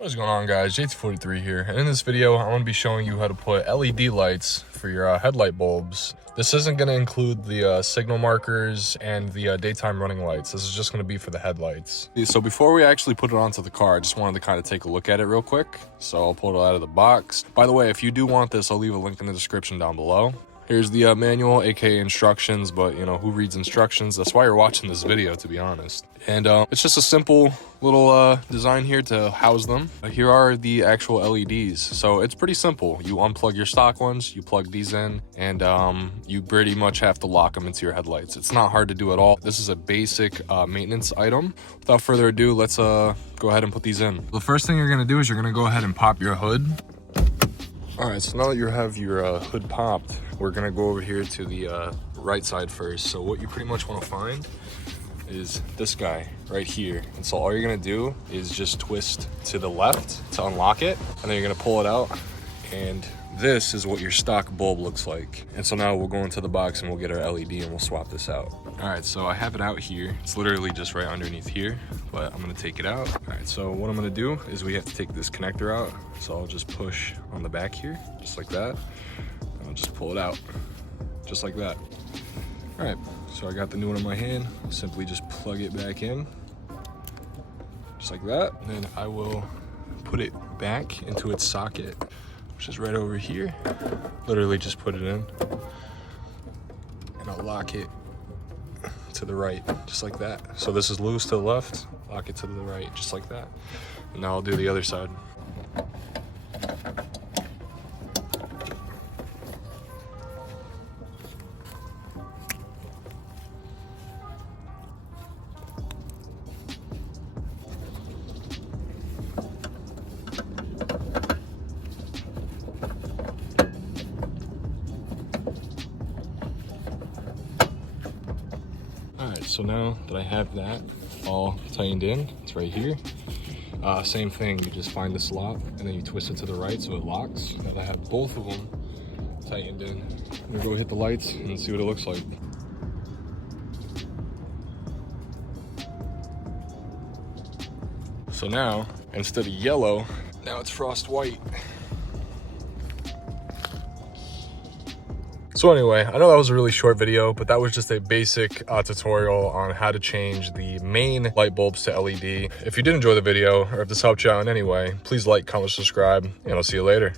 What's going on, guys? JT43 here, and in this video I'm going to be showing you how to put LED lights for your headlight bulbs. This isn't going to include the signal markers and the daytime running lights. This is just going to be for the headlights. So before we actually put it onto the car, I just wanted to kind of take a look at it real quick. So I'll pull it out of the box. By the way, if you do want this, I'll leave a link in the description down below. Here's the manual, aka instructions, but you know, who reads instructions? That's why you're watching this video, to be honest. And it's just a simple little design here to house them. Here are the actual LEDs. So it's pretty simple. You unplug your stock ones, you plug these in, and you pretty much have to lock them into your headlights. It's not hard to do at all. This is a basic maintenance item. Without further ado, let's go ahead and put these in. The first thing you're gonna do is you're gonna go ahead and pop your hood. All right, so now that you have your hood popped, we're gonna go over here to the right side first. So what you pretty much wanna find is this guy right here. And so all you're gonna do is just twist to the left to unlock it, and then you're gonna pull it out, and this is what your stock bulb looks like. And so now we'll go into the box and we'll get our LED and we'll swap this out. All right, so I have it out here. It's literally just right underneath here, but I'm gonna take it out. All right, so what I'm gonna do is we have to take this connector out. So I'll just push on the back here, just like that. And I'll just pull it out, just like that. All right, so I got the new one in my hand. I'll simply just plug it back in, just like that. And then I will put it back into its socket, which is right over here. Literally just put it in, and I'll lock it to the right, just like that. So this is loose to the left, lock it to the right, just like that. And now I'll do the other side. Alright, so now that I have that all tightened in, it's right here. Same thing, you just find the slot and then you twist it to the right so it locks. Now that I have both of them tightened in, I'm gonna go hit the lights and see what it looks like. So now, instead of yellow, now it's frost white. So anyway, I know that was a really short video, but that was just a basic tutorial on how to change the main light bulbs to LED. If you did enjoy the video, or if this helped you out in any way, please like, comment, subscribe, and I'll see you later.